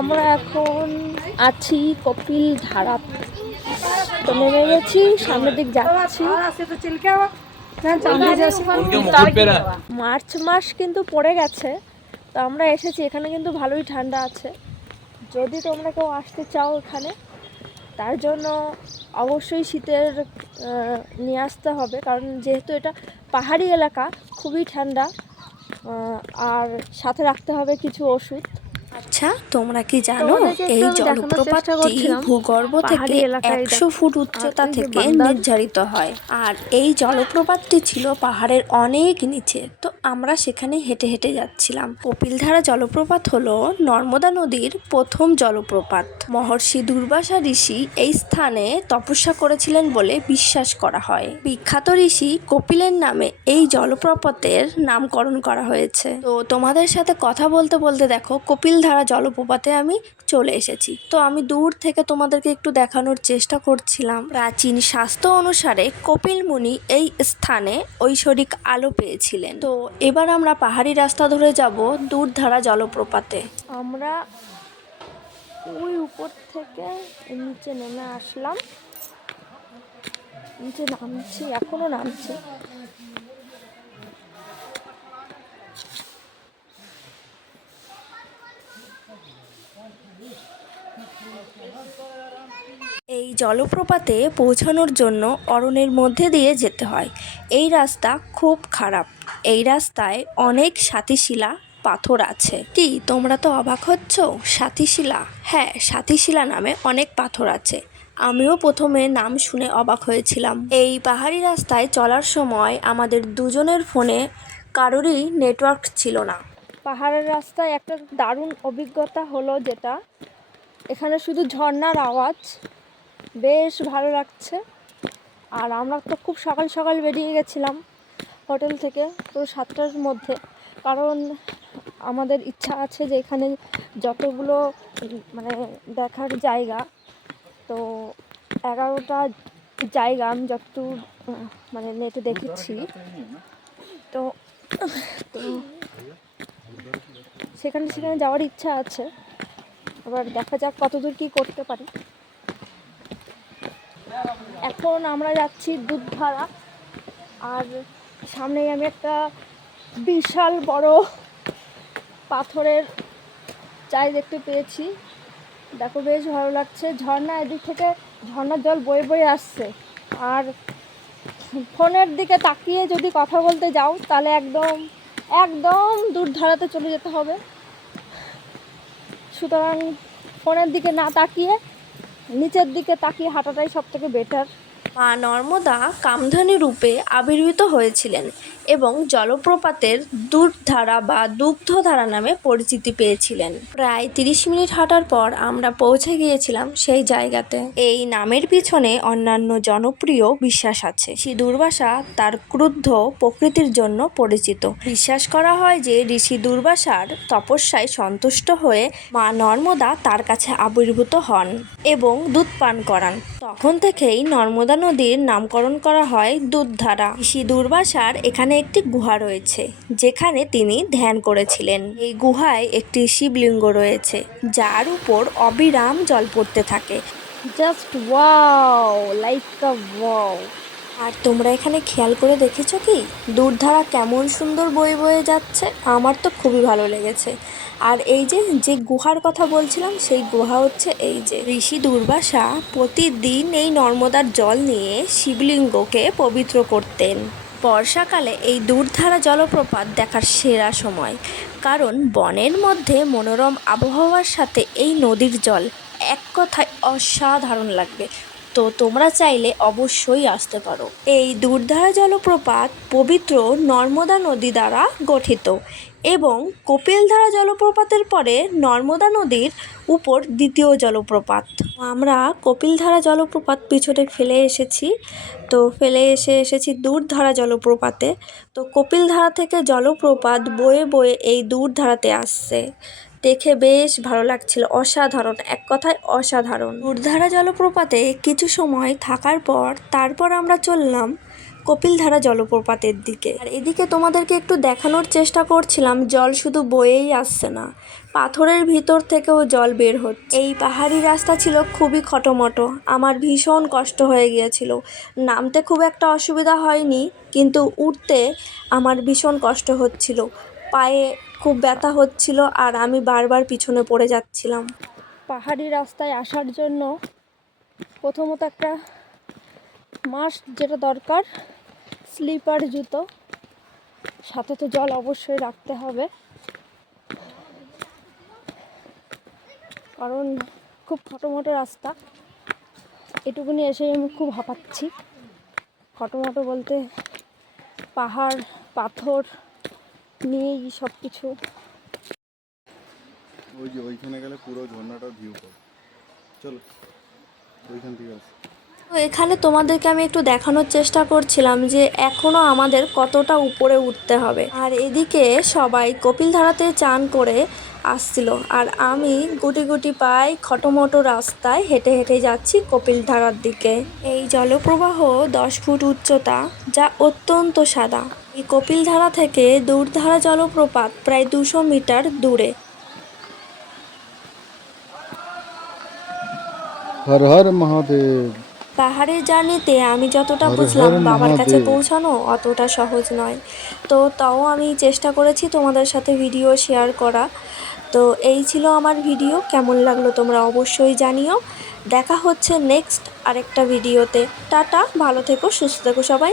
আমরা এখন আছি কপিল ধারাতে। তো নেমে গেছি, সামনের দিক যাচ্ছি। মার্চ মাস কিন্তু পড়ে গেছে, তো আমরা এসেছি। এখানে কিন্তু ভালোই ঠান্ডা আছে। যদি তোমরা কেউ আসতে চাও এখানে, তার জন্য অবশ্যই শীতের নিয়ে আসতে হবে, কারণ যেহেতু এটা পাহাড়ি এলাকা, খুবই ঠান্ডা। আর সাথে রাখতে হবে কিছু ওষুধ। আচ্ছা, তোমরা কি জানো এই জলপ্রপাতটি ভূগর্ভ থেকে 100 ফুট উচ্চতা থেকে নির্ধারিত হয়। আর এই জলপ্রপাতটি ছিল পাহাড়ের অনেক নিচে। তো আমরা সেখানে হেঁটে হেঁটে যাচ্ছিলাম। কপিলধারা জলপ্রপাত হলো নর্মদা নদীর প্রথম জলপ্রপাত। মহর্ষি দুর্বাসা ঋষি এই স্থানে তপস্যা করেছিলেন বলে বিশ্বাস করা হয়। বিখ্যাত ঋষি কপিলের নামে এই জলপ্রপাতের নামকরণ করা হয়েছে। তো তোমাদের সাথে কথা বলতে বলতে দেখো কপিলধারা জলপ্রপাতে আমি চলে এসেছি। তো আমি দূর থেকে তোমাদেরকে একটু দেখানোর চেষ্টা করছিলাম। প্রাচীন শাস্ত্র অনুসারে কপিল মুনি এই স্থানে ঐশ্বরিক আলো পেয়েছিলেন। তো এবার আমরা পাহাড়ি রাস্তা ধরে যাব দূরধারা জলপ্রপাতে। আমরা ওই উপর থেকে নিচে নেমে আসলাম, নিচে নামছি, এখনো নামছি। এই জলপ্রপাতে পৌঁছানোর জন্য অরণ্যের মধ্যে দিয়ে যেতে হয়। এই রাস্তা খুব খারাপ। এই রাস্তায় অনেক সাথীশিলা পাথর আছে। কি তোমরা তো অবাক হচ্ছ? সাথীশিলা? হ্যাঁ, সাথীশিলা নামে অনেক পাথর আছে। আমিও প্রথমে নাম শুনে অবাক হয়েছিলাম। এই পাহাড়ি রাস্তায় চলার সময় আমাদের দুজনের ফোনে কারোরই নেটওয়ার্ক ছিল না। পাহাড়ের রাস্তায় একটা দারুণ অভিজ্ঞতা হলো, যেটা এখানে শুধু ঝর্ণার আওয়াজ, বেশ ভালো লাগছে। আর আমরা তো খুব সকাল সকাল বেরিয়ে গেছিলাম হোটেল থেকে, তো 7টার মধ্যে, কারণ আমাদের ইচ্ছা আছে যে এখানে যতগুলো মানে দেখার জায়গা, তো 11টা জায়গা আমি যতদূর মানে নেটে দেখেছি, তো সেখানে যাওয়ার ইচ্ছা আছে। এবার দেখা যাক কতদূর কি করতে পারি। এখন আমরা যাচ্ছি দুধধারা, আর সামনেই আমি একটা বিশাল বড় পাথরের চাই দেখতে পেয়েছি। দেখো, বেশ ভালো লাগছে। ঝর্ণা, এদিক থেকে ঝর্ণার জল বয়ে বয়ে আসছে। আর ফোনের দিকে তাকিয়ে যদি কথা বলতে যাও, তাহলে একদম একদম দুধধারাতে চলে যেতে হবে। সুতরাং ফোনের দিকে না তাকিয়ে নিচের দিকে তাকিয়ে হাঁটাটাই সব থেকে বেটার। মা নর্মদা কামধেনু রূপে আবির্ভূত হয়েছিলেন এবং জলপ্রপাতের দুধধারা বা দুগ্ধধারা নামে পরিচিতি পেয়েছিলেন। প্রায় 30 মিনিট হাঁটার পর আমরা পৌঁছে গিয়েছিলাম সেই জায়গাতে। এই নামের পিছনে অন্যান্য জনপ্রিয় বিশ্বাস আছে। ঋষি দুর্বাসা তার ক্রুদ্ধ প্রকৃতির জন্য পরিচিত। বিশ্বাস করা হয় যে ঋষি দুর্বাসার তপস্যায় সন্তুষ্ট হয়ে মা নর্মদা তার কাছে আবির্ভূত হন এবং দুধ পান করান। তখন থেকেই নর্মদা নদীর নামকরণ করা হয় দুধধারা। ঋষি দুর্বাসার এখানে একটি গুহা রয়েছে, যেখানে তিনি ধ্যান করেছিলেন। এই গুহায় একটি শিবলিঙ্গ রয়েছে, যার উপর অবিরাম জল পড়তে থাকে। Just wow, like a wow. আর তোমরা এখানে খেয়াল করে দেখেছো কি দুধধারা কেমন সুন্দর বয়ে বয়ে যাচ্ছে? আমার তো খুবই ভালো লেগেছে। আর এই যে গুহার কথা বলছিলাম, সেই গুহা হচ্ছে এই যে। ঋষি দুর্বাসা প্রতিদিন এই নর্মদার জল নিয়ে শিবলিঙ্গকে পবিত্র করতেন। বর্ষাকালে এই দুধধারা জলপ্রপাত দেখার সেরা সময়, কারণ বনের মধ্যে মনোরম আবহাওয়ার সাথে এই নদীর জল এক কথায় অসাধারণ লাগবে। তো তোমরা চাইলে অবশ্যই আসতে পারো। এই দুধধারা জলপ্রপাত পবিত্র নর্মদা নদী দ্বারা গঠিত এবং কপিলধারা জলপ্রপাতের পরে নর্মদা নদীর উপর দ্বিতীয় জলপ্রপাত। আমরা কপিলধারা জলপ্রপাত পিছনে ফেলে এসেছি, তো ফেলে এসেছি দুধধারা জলপ্রপাতে। তো কপিলধারা থেকে জলপ্রপাত বয়ে বয়ে এই দুধধারাতে আসছে। দেখে বেশ ভালো লাগছিল, অসাধারণ, এক কথায় অসাধারণ। দুধধারা জলপ্রপাতে কিছু সময় থাকার পর তারপর আমরা চললাম কপিলধারা জলপ্রপাতের দিকে। আর এদিকে তোমাদেরকে একটু দেখানোর চেষ্টা করছিলাম, জল শুধু বয়েই আসছে না, পাথরের ভিতর থেকেও জল বের হচ্ছে। এই পাহাড়ি রাস্তা ছিল খুবই খটোমটো, আমার ভীষণ কষ্ট হয়ে গিয়েছিল। নামতে খুব একটা অসুবিধা হয়নি, কিন্তু উঠতে আমার ভীষণ কষ্ট হচ্ছিল, পায়ে খুব ব্যথা হচ্ছিল আর আমি বারবার পিছনে পড়ে যাচ্ছিলাম। পাহাড়ি রাস্তায় আসার জন্য প্রথমত একটা মাস্ট যেটা দরকার, স্লিপার জুতো, সাথে তো জল অবশ্যই রাখতে হবে, কারণ খুব খটোমটো রাস্তা। এটুকুনি এসেই আমি খুব হাঁপাচ্ছি। খটোমটো বলতে পাহাড় পাথর নিয়েই সব কিছু। ওই যে ওইখানে গেলে পুরো ঝর্ণাটার ভিউ পাবো। চলো ওইখান থেকে আসি। তো এখানে তোমাদেরকে আমি একটু দেখানোর চেষ্টা করছিলাম যে এখনও আমাদের কতটা উপরে উঠতে হবে। আর এদিকে সবাই কপিলধারাতে চান করে আসছিল, আর আমি গুটি গুটি পায়ে খটোমটো রাস্তায় হেঁটে হেঁটে যাচ্ছি কপিলধারার দিকে। এই জলপ্রবাহ 10 ফুট উচ্চতা, যা অত্যন্ত সাদা। এই কপিলধারা থেকে দূরধারা জলপ্রপাত প্রায় 200 মিটার দূরে। হর হর মহাদেব। পাহাড়ের জার্নিতে আমি যতটা হর বুঝলাম, হর বাবার কাছে মহাদেব। পৌঁছানো অতটা সহজ নয়। তো তাও আমি চেষ্টা করেছি তোমাদের সাথে ভিডিও শেয়ার করা। তো এই ছিল আমার ভিডিও, কেমন লাগলো তোমরা অবশ্যই জানিও। দেখা হচ্ছে নেক্সট আরেকটা ভিডিওতে। টাটা, ভালো থেকো, সুস্থ থেকো সবাই।